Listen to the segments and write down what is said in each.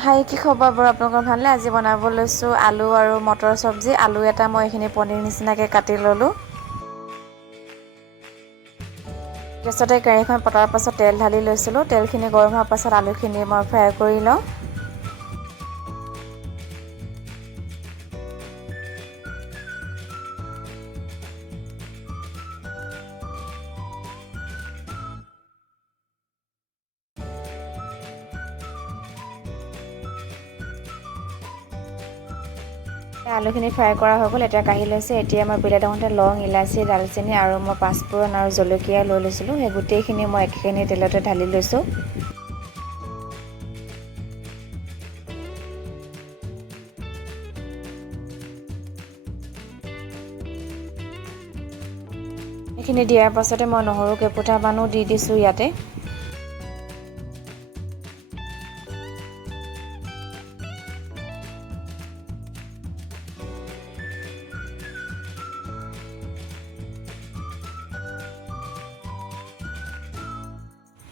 হাই কি খবৰ বাৰু আপোনালোকৰ ভালনে? আজি বনাব লৈছোঁ আলু আৰু মটৰ চব্জি। আলু এটা মই এইখিনি পনীৰ নিচিনাকৈ কাটি ল'লোঁ। গেছতে কেৰাহীখন পতাৰ পাছত তেল ঢালি লৈছিলোঁ। তেলখিনি গৰম হোৱাৰ পাছত আলুখিনি মই ফ্ৰাই কৰি লওঁ। আলুখিনি ফ্ৰাই কৰা হৈ গ'ল। এতিয়া কাঢ়ি লৈছে। এতিয়া মই বিলাহী থাকোঁতে লং, ইলাচি, দালচেনি আৰু মই পাঁচফোৰণ আৰু জলকীয়া লৈ লৈছিলোঁ। সেই গোটেইখিনি মই একেখিনি তেলতে ঢালি লৈছোঁ। এইখিনি দিয়াৰ পাছতে মই নহৰু কেইফুটামানো দি দিছোঁ ইয়াতে।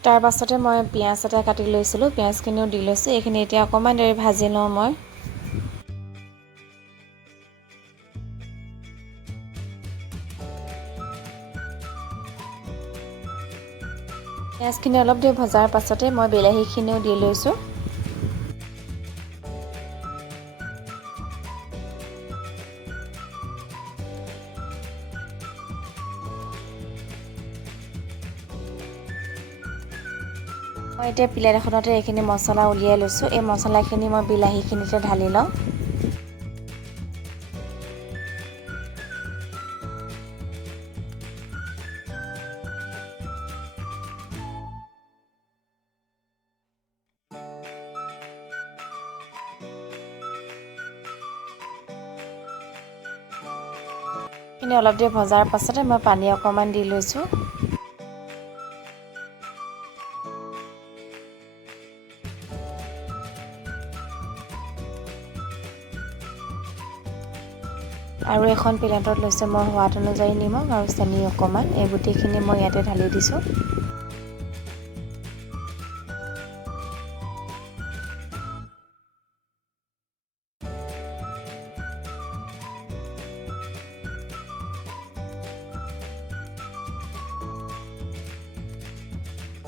তাৰ পাছতে মই পিঁয়াজ এটা কাটি লৈছিলোঁ। পিঁয়াজখিনিও দি লৈছোঁ। এইখিনি এতিয়া অকণমান দেৰি ভাজি লওঁ মই। পিঁয়াজখিনি অলপ দেৰি ভজাৰ পাছতে মই বিলাহীখিনিও দি লৈছোঁ। মই এতিয়া প্লেট এখনতে এইখিনি মছলা উলিয়াই লৈছোঁ। এই মছলাখিনি মই বিলাহীখিনিতে ঢালি লওঁ। এইখিনি অলপ দেৰি ভজাৰ পাছতে মই পানী অকণমান দি লৈছোঁ। আৰু এখন প্লেটত লৈছোঁ মই সোৱাদ অনুযায়ী নিমখ আৰু চেনি অকণমান। এই গোটেইখিনি মই ইয়াতে ঢালি দিছোঁ।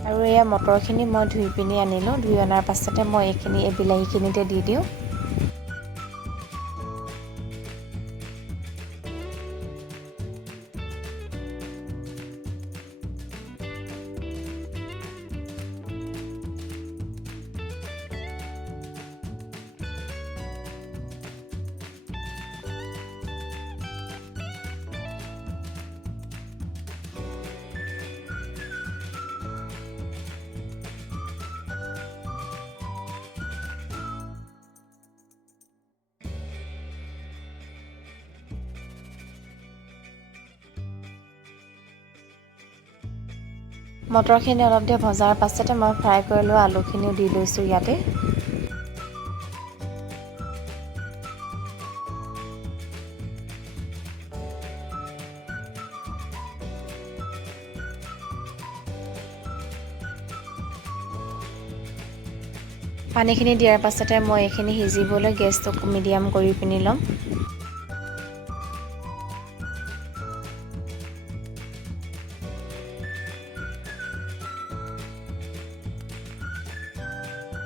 আৰু এয়া মটৰখিনি মই ধুই পিনি আনিলোঁ। ধুই অনাৰ পাছতে মই এই বিলাহীখিনিতে দি দিওঁ। মটৰখিনি অলপ দেৰি ভজাৰ পাছতে মই ফ্ৰাই কৰি লোৱা আলুখিনিও দি লৈছোঁ ইয়াতে। পানীখিনি দিয়াৰ পাছতে মই এইখিনি সিজিবলৈ গেছটো মিডিয়াম কৰি পিনি ল'ম।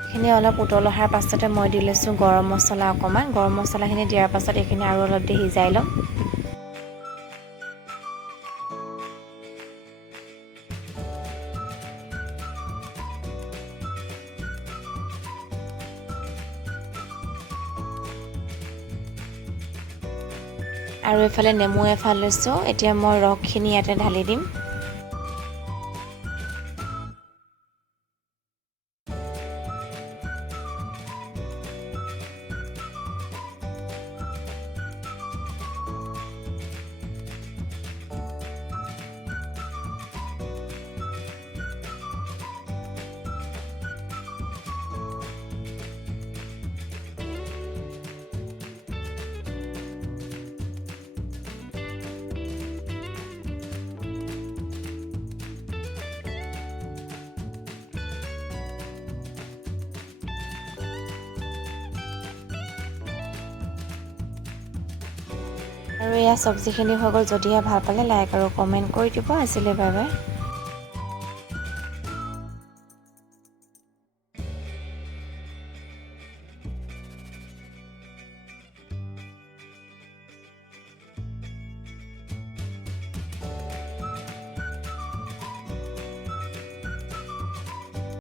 এইখিনি অলপ উতল অহাৰ পাছতে মই দি লৈছোঁ গৰম মছলা অকণমান। গৰম মছলাখিনি দিয়াৰ পাছত এইখিনি আৰু অলপ দেৰি সিজাই ল'ম। আৰু এইফালে নেমু এফাল লৈছোঁ। এতিয়া মই ৰসখিনি ইয়াতে ঢালি দিম। আৰু এয়া চব্জিখিনি হৈ গ'ল। যদিহে ভাল পালে লাইক আৰু কমেণ্ট কৰি দিব। আজিলৈ বাই বাই।